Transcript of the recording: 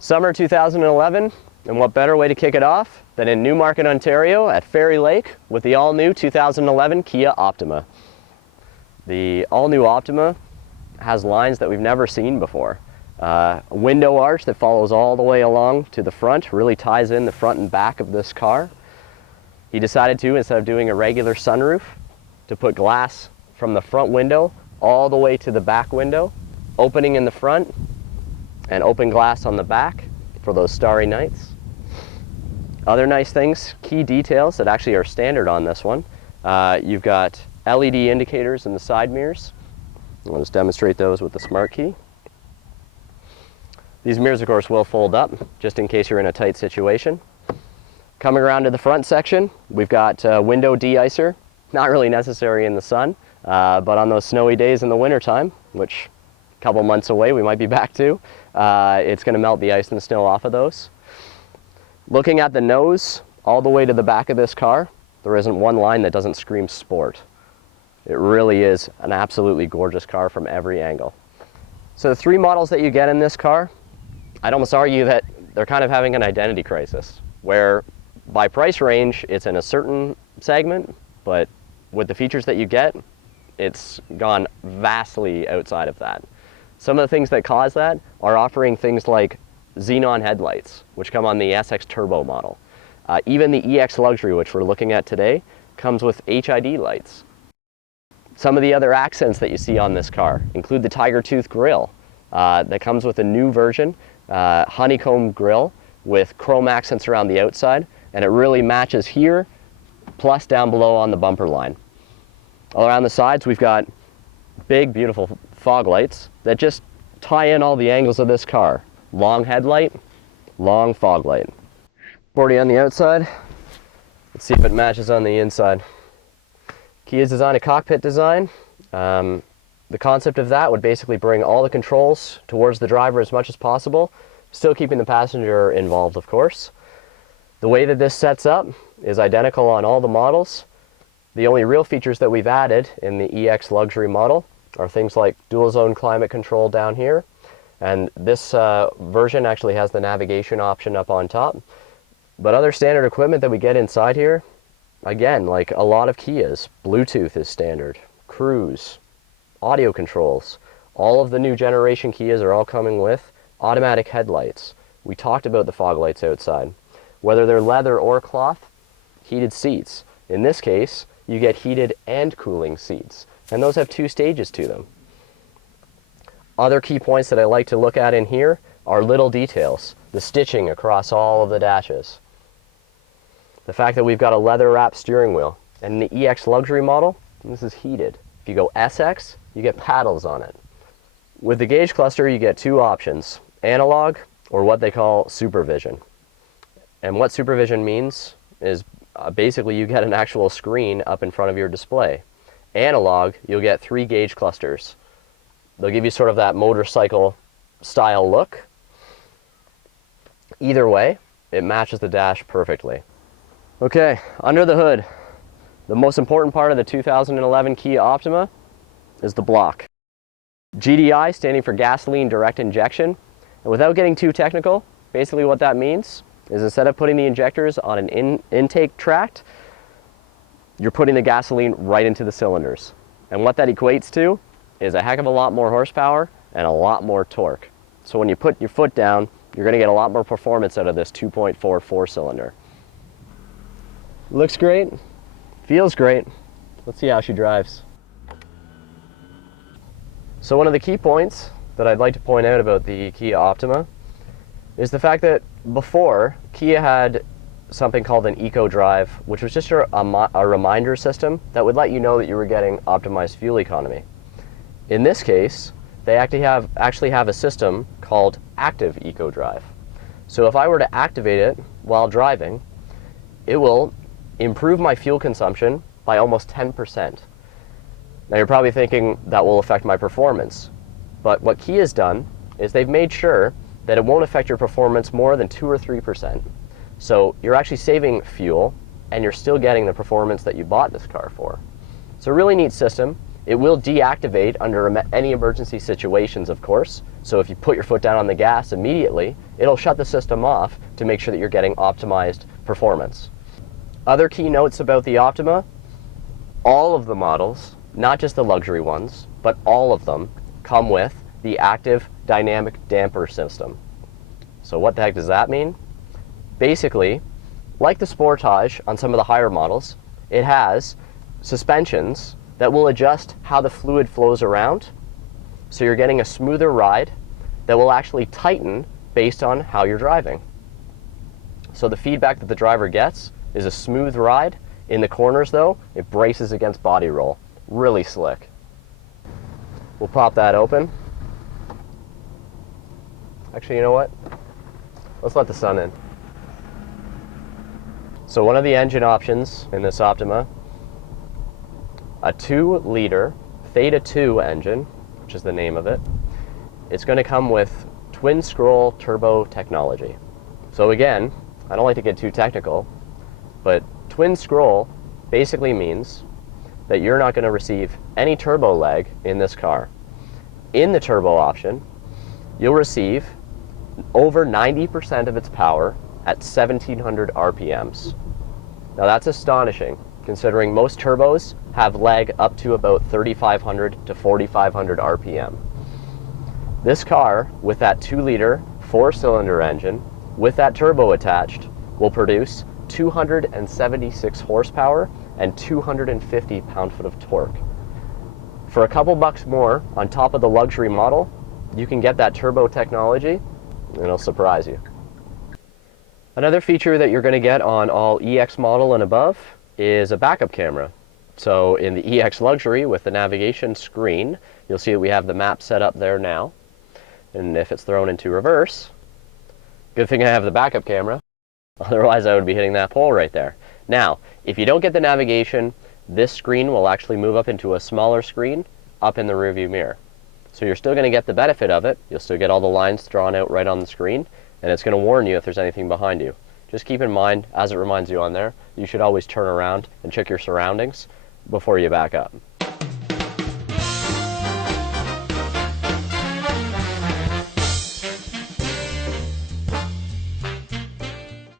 Summer 2011, and what better way to kick it off than in Newmarket, Ontario at Fairy Lake with the all-new 2011 Kia Optima. The all-new Optima has lines that we've never seen before. A window arch that follows all the way along to the front, really ties in the front and back of this car. He decided to, instead of doing a regular sunroof, to put glass from the front window all the way to the back window, opening in the front and open glass on the back for those starry nights. Other nice things, key details that actually are standard on this one. You've got LED indicators in the side mirrors. I'll just demonstrate those with the smart key. These mirrors, of course, will fold up just in case you're in a tight situation. Coming around to the front section, we've got window de-icer. Not really necessary in the sun, but on those snowy days in the wintertime, which a couple months away we might be back to, it's going to melt the ice and the snow off of those. Looking at the nose all the way to the back of this car, there isn't one line that doesn't scream sport. It really is an absolutely gorgeous car from every angle. So the three models that you get in this car, I'd almost argue that they're kind of having an identity crisis, where by price range it's in a certain segment, but with the features that you get, it's gone vastly outside of that. Some of the things that cause that are offering things like xenon headlights, which come on the SX Turbo model. Even the EX Luxury, which we're looking at today, comes with HID lights. Some of the other accents that you see on this car include the Tiger Tooth grille that comes with a new version, honeycomb grille with chrome accents around the outside, and it really matches here, plus down below on the bumper line. All around the sides, we've got big, beautiful fog lights that just tie in all the angles of this car. Long headlight, long fog light. Sporty on the outside. Let's see if it matches on the inside. Kia's designed a cockpit design. The concept of that would basically bring all the controls towards the driver as much as possible, still keeping the passenger involved, of course. The way that this sets up is identical on all the models. The only real features that we've added in the EX Luxury model are things like dual zone climate control down here, and this version actually has the navigation option up on top. But other standard equipment that we get inside here, again, like a lot of Kias, Bluetooth is standard, cruise, audio controls. All of the new generation Kias are all coming with automatic headlights. We talked about the fog lights outside. Whether they're leather or cloth, heated seats. In this case, you get heated and cooling seats, and those have 2 stages to them. Other key points that I like to look at in here are little details, the stitching across all of the dashes. The fact that we've got a leather wrapped steering wheel, and in the EX Luxury model, this is heated. If you go SX, you get paddles on it. With the gauge cluster, you get 2 options, analog or what they call supervision. And what supervision means is basically you get an actual screen up in front of your display. Analog, you'll get 3 gauge clusters. They'll give you sort of that motorcycle style look. Either way, it matches the dash perfectly. Okay, under the hood, the most important part of the 2011 Kia Optima is the block. GDI standing for gasoline direct injection. And without getting too technical, basically what that means is instead of putting the injectors on an intake tract, you're putting the gasoline right into the cylinders. And what that equates to is a heck of a lot more horsepower and a lot more torque. So when you put your foot down, you're going to get a lot more performance out of this 2.4 4-cylinder. Looks great, feels great. Let's see how she drives. So one of the key points that I'd like to point out about the Kia Optima is the fact that before, Kia had something called an Eco Drive, which was just a reminder system that would let you know that you were getting optimized fuel economy. In this case, they actually have a system called Active Eco Drive. So if I were to activate it while driving, it will improve my fuel consumption by almost 10%. Now you're probably thinking that will affect my performance, but what Kia's done is they've made sure that it won't affect your performance more than 2 or 3%. So you're actually saving fuel and you're still getting the performance that you bought this car for. It's a really neat system. It will deactivate under any emergency situations, of course. So if you put your foot down on the gas immediately, it'll shut the system off to make sure that you're getting optimized performance. Other key notes about the Optima: all of the models, not just the luxury ones, but all of them come with the active dynamic damper system. So what the heck does that mean? Basically, like the Sportage on some of the higher models, it has suspensions that will adjust how the fluid flows around, so you're getting a smoother ride that will actually tighten based on how you're driving. So the feedback that the driver gets is a smooth ride. In the corners though, it braces against body roll. Really slick. We'll pop that open. Actually, you know what? Let's let the sun in. So one of the engine options in this Optima, a 2-liter Theta 2 engine, which is the name of it. It's going to come with twin scroll turbo technology. So again, I don't like to get too technical, but twin scroll basically means that you're not going to receive any turbo lag in this car. In the turbo option, you'll receive over 90% of its power at 1700 RPMs. Now that's astonishing, considering most turbos have lag up to about 3500 to 4500 RPM. This car, with that 2-liter 4-cylinder engine, with that turbo attached, will produce 276 horsepower and 250 pound-foot of torque. For a couple bucks more on top of the luxury model, you can get that turbo technology, and it'll surprise you. Another feature that you're going to get on all EX model and above is a backup camera. So in the EX Luxury, with the navigation screen, you'll see that we have the map set up there now. And if it's thrown into reverse, good thing I have the backup camera, otherwise I would be hitting that pole right there. Now, if you don't get the navigation, this screen will actually move up into a smaller screen up in the rearview mirror. So you're still going to get the benefit of it. You'll still get all the lines drawn out right on the screen, and it's going to warn you if there's anything behind you. Just keep in mind, as it reminds you on there, you should always turn around and check your surroundings before you back up.